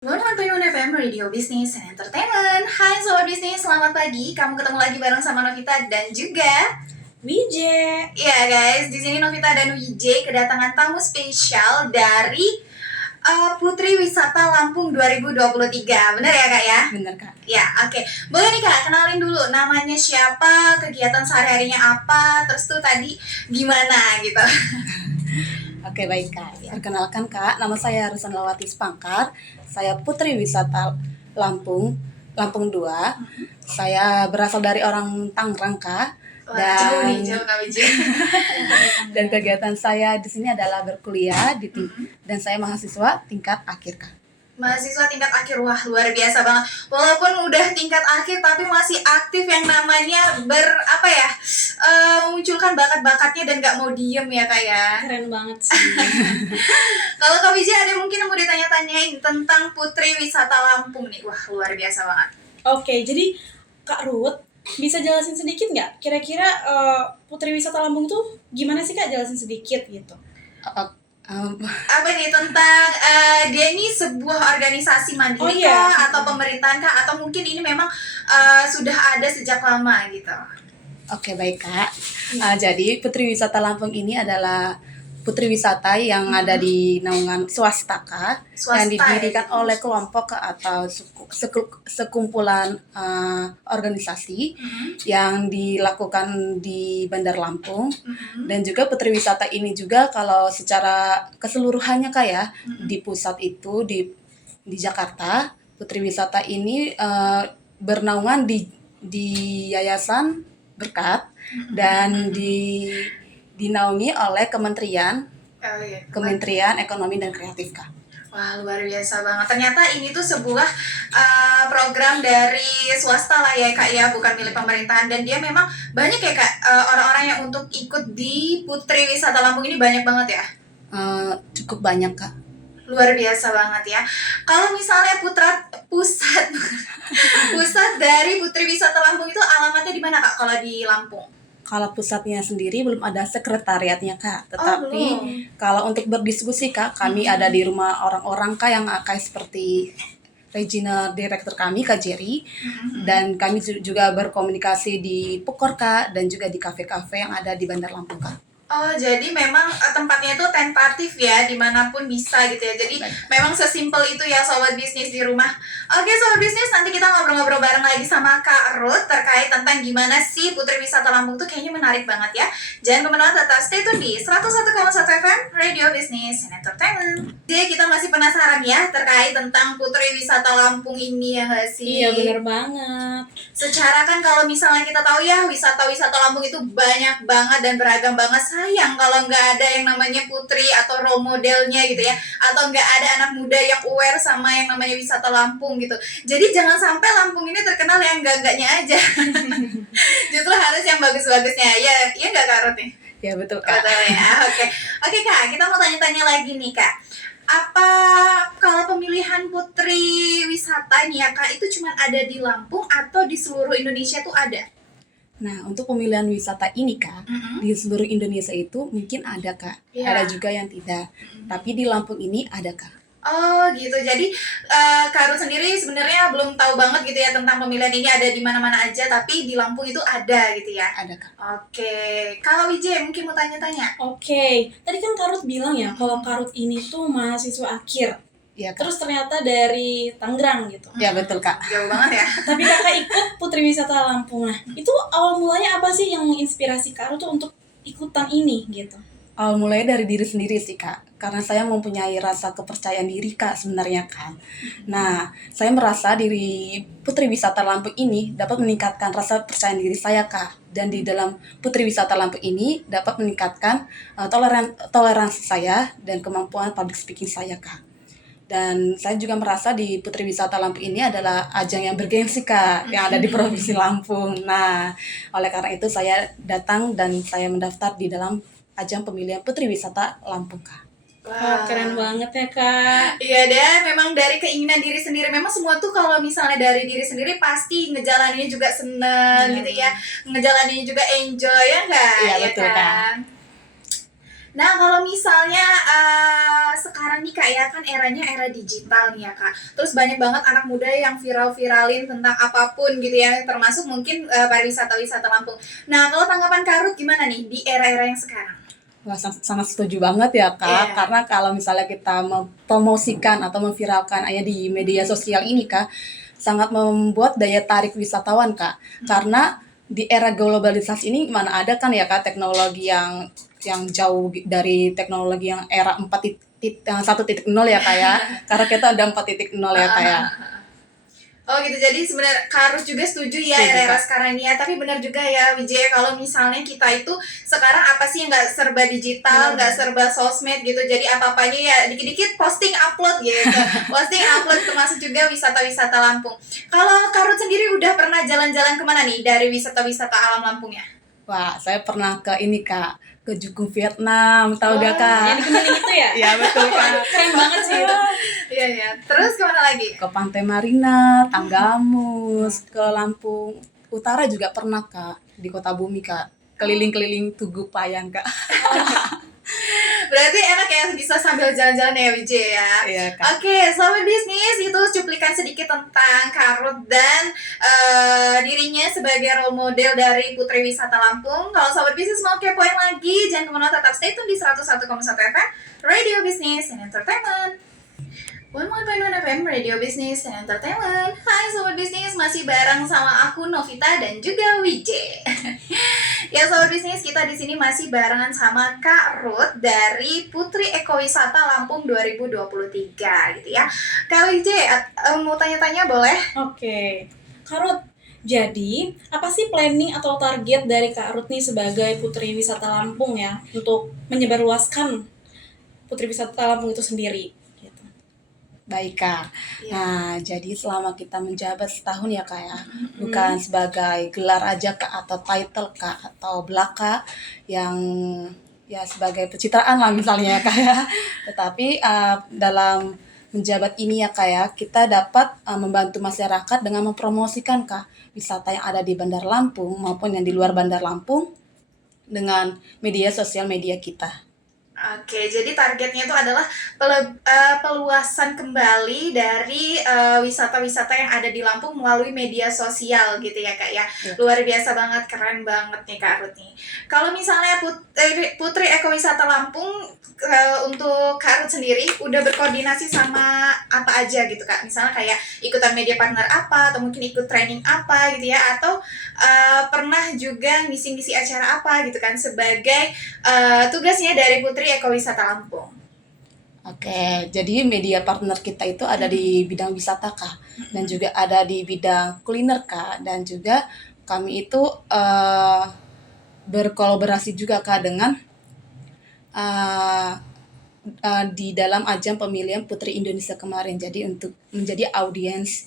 101.1 FM Radio Business and Entertainment. Hai Sobat Bisnis, selamat pagi. Kamu ketemu lagi bareng sama Novita dan juga WJ. Iya guys, di sini Novita dan WJ kedatangan tamu spesial dari Putri Wisata Lampung 2023. Bener ya Kak ya? Bener Kak. Ya, oke. Boleh nih Kak, kenalin dulu namanya siapa, kegiatan sehari-harinya apa, terus tuh tadi gimana gitu. Oke baik Kak. Perkenalkan Kak, nama saya Rusanlawati Spangkar. Saya Putri Wisata Lampung 2. Saya berasal dari orang Tangerang Kak. Wah, jauh Kak WJ. Dan kegiatan saya di sini adalah berkuliah dan saya mahasiswa tingkat akhir Kak. Mahasiswa tingkat akhir, wah luar biasa banget. Walaupun udah tingkat akhir tapi masih aktif yang namanya memunculkan bakat-bakatnya dan gak mau diem ya Kak ya. Keren banget sih. Kalau Kak Wija ada mungkin mau ditanya-tanyain tentang Putri Wisata Lampung nih, wah luar biasa banget. Oke, jadi Kak Ruth bisa jelasin sedikit nggak? Kira-kira Putri Wisata Lampung tuh gimana sih Kak? Jelasin sedikit gitu. Apa nih tentang dia ini sebuah organisasi mandiri kah atau pemerintahan kah atau mungkin ini memang sudah ada sejak lama gitu? Oke baik Kak. Jadi Putri Wisata Lampung ini adalah Putri Wisata yang ada di naungan swasta Kak, yang didirikan oleh kelompok atau sekumpulan organisasi yang dilakukan di Bandar Lampung. Dan juga Putri Wisata ini juga kalau secara keseluruhannya Kak ya, di pusat itu di Jakarta, Putri Wisata ini bernaungan di Yayasan Berkat dan dinaungi oleh Kementerian Ekonomi dan Kreatif Kak. Wah luar biasa banget. Ternyata ini tuh sebuah program dari swasta lah ya Kak ya, bukan milik pemerintahan, dan dia memang banyak ya Kak orang-orang yang untuk ikut di Putri Wisata Lampung ini banyak banget ya. Cukup banyak Kak. Luar biasa banget ya. Kalau misalnya pusat dari Putri Wisata Lampung itu alamatnya di mana Kak kalau di Lampung? Kalau pusatnya sendiri belum ada sekretariatnya Kak, tetapi kalau untuk berdiskusi Kak, kami ada di rumah orang-orang Kak yang kayak seperti regional director kami Kak Jerry, dan kami juga berkomunikasi di Pukor Kak dan juga di kafe-kafe yang ada di Bandar Lampung Kak. Oh, jadi memang tempatnya itu tentatif ya, dimanapun bisa gitu ya. Jadi memang sesimpel itu ya Sobat Bisnis di rumah. Oke Sobat Bisnis, nanti kita ngobrol-ngobrol bareng lagi sama Kak Ruth terkait tentang gimana sih Putri Wisata Lampung tuh kayaknya menarik banget ya. Jangan kemana-mana, tetap stay tune di 101,1 FM Radio Business and Entertainment. Jadi kita masih penasaran ya terkait tentang Putri Wisata Lampung ini ya nggak sih? Iya benar banget. Secara kan kalau misalnya kita tahu ya wisata-wisata Lampung itu banyak banget dan beragam banget. Sayang kalau nggak ada yang namanya Putri atau role modelnya gitu ya, atau nggak ada anak muda yang aware sama yang namanya wisata Lampung gitu. Jadi jangan sampai Lampung ini terkenal yang enggak-enggaknya aja. Justru harus yang bagus-bagusnya. Ya nggak Kak Ruth nih? Ya betul Kak. Betul ya. Oke Kak, kita mau tanya-tanya lagi nih Kak. Apa kalau pemilihan Putri Wisata nih ya Kak, itu cuma ada di Lampung atau di seluruh Indonesia tuh ada? Nah, untuk pemilihan wisata ini Kak, di seluruh Indonesia itu mungkin ada Kak. Ada juga yang tidak. Tapi di Lampung ini ada Kak. Oh gitu, jadi Kak Ruth sendiri sebenarnya belum tahu banget gitu ya tentang pemilihan ini ada di mana-mana aja, tapi di Lampung itu ada gitu ya? Ada Kak. Oke, kalau Wijay mungkin mau tanya-tanya. Oke, tadi kan Kak Ruth bilang ya kalau Kak Ruth ini tuh mahasiswa akhir. Iya Kak. Terus ternyata dari Tangerang gitu. Ya betul Kak. Jauh banget ya. Tapi Kakak ikut Putri Wisata Lampung. Nah, itu awal mulanya apa sih yang menginspirasi Kak Ruth tuh untuk ikutan ini gitu? Awal mulai dari diri sendiri sih Kak, karena saya mempunyai rasa kepercayaan diri Kak sebenarnya kan. Nah, saya merasa diri Putri Wisata Lampung ini dapat meningkatkan rasa percaya diri saya Kak. Dan di dalam Putri Wisata Lampung ini dapat meningkatkan toleransi saya dan kemampuan public speaking saya Kak. Dan saya juga merasa di Putri Wisata Lampung ini adalah ajang yang bergengsi Kak, yang ada di Provinsi Lampung. Nah, oleh karena itu saya datang dan saya mendaftar di dalam ajang pemilihan Putri Wisata Lampung Kak. Wah, keren banget ya Kak. Iya deh, memang dari keinginan diri sendiri. Memang semua tuh kalau misalnya dari diri sendiri pasti ngejalaninnya juga seneng gitu ya. Ngejalaninnya juga enjoy ya enggak? Iya betul kan. Nah, kalau misalnya sekarang nih Kak ya, kan eranya era digital nih ya Kak. Terus banyak banget anak muda yang viral-viralin tentang apapun gitu ya, termasuk mungkin pariwisata-wisata Lampung. Nah, kalau tanggapan Kak Ruth gimana nih di era-era yang sekarang? Wah, sangat setuju banget ya Kak, Iya. karena kalau misalnya kita mempromosikan atau memviralkan di media sosial ini Kak, sangat membuat daya tarik wisatawan Kak. Karena di era globalisasi ini mana ada kan ya Kak teknologi yang jauh dari teknologi yang era 1.0 ya Kak ya. Karena kita ada 4.0 ya Kak ya. Oh gitu, jadi sebenarnya Kak Ruth juga setuju ya Setuju, era-era Kak. sekarang ini ya. Tapi benar juga ya Wijaya, kalau misalnya kita itu sekarang apa sih yang nggak serba digital, nggak serba sosmed gitu. Jadi apa-apanya ya dikit-dikit posting upload gitu. Posting upload, termasuk juga wisata-wisata Lampung. Kalau Kak Ruth sendiri udah pernah jalan-jalan kemana nih dari wisata-wisata alam Lampung ya? Wah, saya pernah ke ini Kak, ke Jukung Vietnam, tahu gak Kak? Yang dikeliling itu ya? Iya betul Kak. Keren banget sih itu. Iya ya. Terus kemana lagi? Ke Pantai Marina, Tanggamus, ke Lampung Utara juga pernah Kak, di Kota Bumi Kak. Keliling-keliling Tugu Payan Kak. Berarti enak ya, bisa sambil jalan-jalan ya Wijaya ya. Iya Kak. Oke, Sobat Bisnis, itu cuplikan sedikit tentang Kak Ruth dan dirinya sebagai role model dari Putri Wisata Lampung. Kalau Sobat Bisnis mau kepoin lagi, jangan kemana, tetap stay tune di 101,1 FM Radio Business and Entertainment. 101.1 FM Radio Business and Entertainment. Hai Sobat Bisnis, masih bareng sama aku Novita dan juga Wijay. Ya Sobat Bisnis, kita di sini masih barengan sama Kak Ruth dari Putri Ekowisata Lampung 2023 gitu ya. Kak Wijay, mau tanya-tanya boleh? Oke. Kak Ruth, jadi apa sih planning atau target dari Kak Ruth nih sebagai Putri Wisata Lampung ya untuk menyebarluaskan Putri Wisata Lampung itu sendiri? Gitu. Baik Kak. Iya. Nah, jadi selama kita menjabat setahun ya Kak ya, bukan sebagai gelar aja Kak atau title Kak atau belaka yang ya sebagai pencitraan lah misalnya ya Kak ya. Tetapi dalam menjabat ini ya Kak ya, kita dapat membantu masyarakat dengan mempromosikan Kak wisata yang ada di Bandar Lampung maupun yang di luar Bandar Lampung dengan media sosial media kita. Oke, jadi targetnya itu adalah peluasan kembali dari wisata-wisata yang ada di Lampung melalui media sosial gitu ya Kak ya. Ya. Luar biasa banget, keren banget nih Kak Ruth nih. Kalau misalnya Putri Ekowisata Lampung untuk Kak Ruth sendiri udah berkoordinasi sama apa aja gitu Kak? Misalnya kayak ikutan media partner apa, atau mungkin ikut training apa gitu ya, atau pernah juga ngisi-ngisi acara apa gitu kan sebagai tugasnya dari Putri Ekowisata Lampung. Oke, jadi media partner kita itu ada di bidang wisata Kak, dan juga ada di bidang kuliner Kak, dan juga kami itu berkolaborasi juga Kak dengan di dalam ajang pemilihan Putri Indonesia kemarin. Jadi untuk menjadi audiens.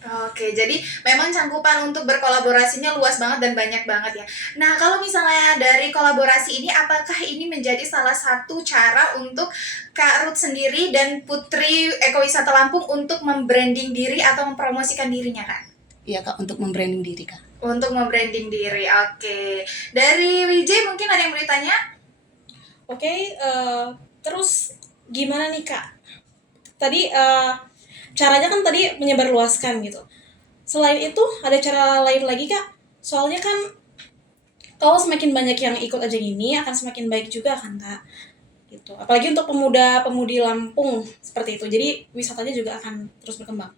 Oke, jadi memang cangkupan untuk berkolaborasinya luas banget dan banyak banget ya. Nah, kalau misalnya dari kolaborasi ini, apakah ini menjadi salah satu cara untuk Kak Ruth sendiri dan Putri Ekowisata Lampung untuk membranding diri atau mempromosikan dirinya, Kak? Iya Kak, untuk membranding diri Kak. Untuk membranding diri, oke. Dari Wijay mungkin ada yang mau ditanya? Oke, terus gimana nih Kak? Tadi caranya kan tadi menyebarluaskan gitu. Selain itu ada cara lain lagi Kak? Soalnya kan kalau semakin banyak yang ikut ajang ini akan semakin baik juga kan Kak? Gitu. Apalagi untuk pemuda-pemudi Lampung seperti itu. Jadi wisatanya juga akan terus berkembang.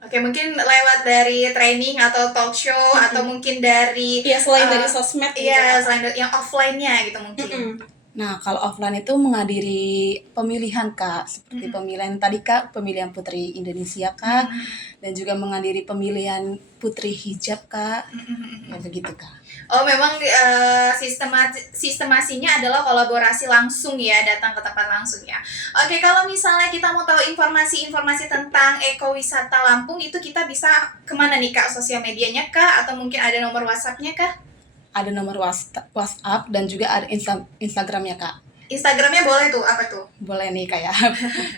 Oke, mungkin lewat dari training atau talk show atau mungkin dari Iya, selain dari sosmed gitu. iya, selain dari yang offline-nya gitu mungkin. Nah, kalau offline itu menghadiri pemilihan Kak, seperti pemilihan tadi Kak, pemilihan Putri Indonesia Kak, dan juga menghadiri pemilihan Putri Hijab Kak, ya begitu Kak. Oh, memang sistemasinya adalah kolaborasi langsung ya, datang ke tempat langsung ya. Oke, kalau misalnya kita mau tahu informasi-informasi tentang ekowisata Lampung itu kita bisa kemana nih Kak? Sosial medianya Kak? Atau mungkin ada nomor WhatsApp-nya Kak? Ada nomor WhatsApp dan juga ada Instagramnya Kak. Instagramnya boleh tuh, apa tuh? Boleh nih Kak ya,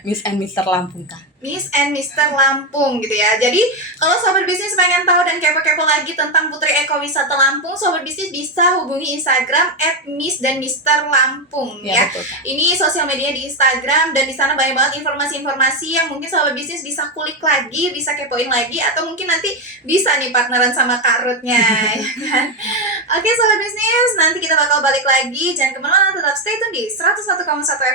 Miss and Mr. Lampung Kak. Miss and Mister Lampung gitu ya. Jadi kalau sobat bisnis pengen tahu dan kepo-kepo lagi tentang Putri Eko Wisata Lampung, sobat bisnis bisa hubungi Instagram @miss dan Mister Lampung ya. Betul, Kak. Ini sosial media di Instagram dan di sana banyak banget informasi-informasi yang mungkin sobat bisnis bisa kulik lagi, bisa kepoin lagi, atau mungkin nanti bisa nih partneran sama Kak Ruthnya ya kan. Oke sobat bisnis, nanti kita bakal balik lagi. Jangan kemana-mana, tetap stay tune di 101,1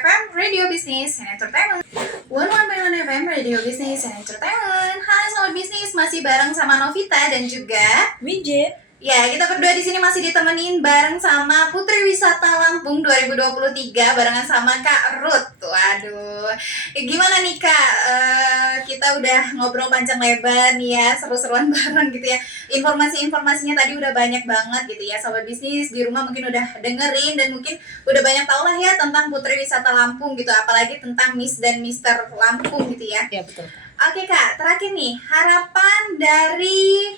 FM Radio Business and Entertainment, 101.1 FM Radio Business and Entertainment. Hai sobat bisnis, masih bareng sama Novita dan juga Widget. ya, kita berdua di sini masih ditemenin bareng sama Putri Wisata Lampung 2023 barengan sama Kak Ruth. Waduh, gimana nih Kak? Kita udah ngobrol panjang lebar nih ya, seru-seruan bareng gitu ya. Informasi-informasinya tadi udah banyak banget gitu ya. Sobat bisnis di rumah mungkin udah dengerin dan mungkin udah banyak tau lah ya tentang Putri Wisata Lampung gitu. Apalagi tentang Miss dan Mister Lampung gitu ya. Ya betul, Kak. Oke Kak, terakhir nih, harapan dari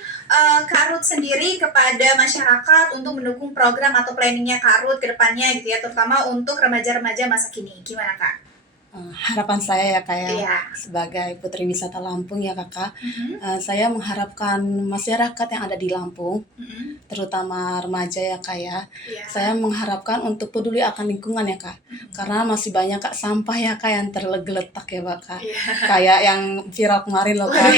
Kak Ruth sendiri kepada masyarakat untuk mendukung program atau planningnya Kak Ruth ke depannya gitu ya, terutama untuk remaja-remaja masa kini. Gimana Kak? Harapan saya ya kayak Iya. sebagai Putri Wisata Lampung ya Kakak, saya mengharapkan masyarakat yang ada di Lampung, terutama remaja ya Kak ya, Iya. saya mengharapkan untuk peduli akan lingkungan ya Kak, karena masih banyak Kak sampah ya Kak yang tergeletak ya Kak, Iya. kayak yang viral kemarin loh Kak.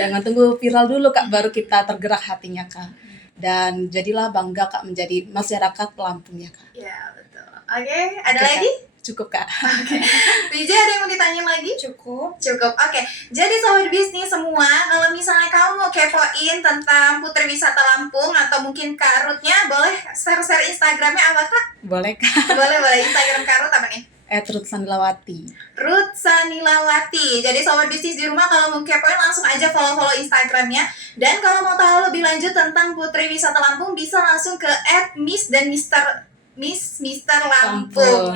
Jangan tunggu viral dulu Kak, baru kita tergerak hatinya Kak. Dan jadilah bangga Kak menjadi masyarakat Lampung ya Kak. Iya, betul. Oke, ada Oke, lagi? Kak. Cukup Kak. Wija, ada yang mau ditanyain lagi? Cukup. Cukup. Oke. Jadi sobat bisnis semua, kalau misalnya kamu mau kepoin tentang Putri Wisata Lampung atau mungkin Kak Ruthnya, boleh share-share Instagramnya apa Kak? Boleh Kak. Boleh. Instagram Kak Ruth apa nih? Ruth Sanilawati. Ruth Sanilawati. Jadi sobat bisnis di rumah kalau mau kepoin langsung aja follow Instagramnya. Dan kalau mau tahu lebih lanjut tentang Putri Wisata Lampung bisa langsung ke @miss dan Mister Lampung.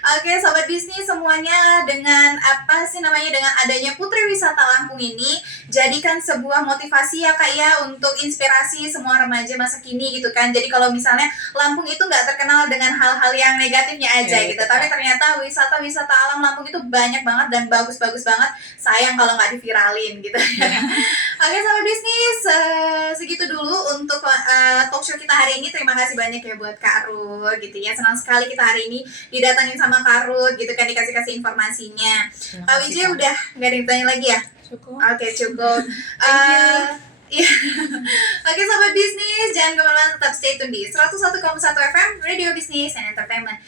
Oke, sobat bisnis semuanya, dengan apa sih namanya, dengan adanya Putri Wisata Lampung ini jadikan sebuah motivasi ya Kak ya, untuk inspirasi semua remaja masa kini gitu kan. Jadi kalau misalnya Lampung itu nggak terkenal dengan hal-hal yang negatifnya aja gitu, tapi ternyata wisata alam Lampung itu banyak banget dan bagus-bagus banget. Sayang kalau nggak diviralin gitu. Oke sobat bisnis, segitu dulu untuk talk show kita hari ini. Terima kasih banyak ya buat Kak Ruth gitu ya. Senang sekali kita hari ini didatangin sama Kak Ruth gitu kan, dikasih informasinya. Pak Wijaya udah nggak ada yang ditanya lagi ya? Cukup. Oke, cukup. Iya. Oke sobat bisnis, jangan kemana-mana, tetap stay tune di 101,1 FM Radio Business and Entertainment.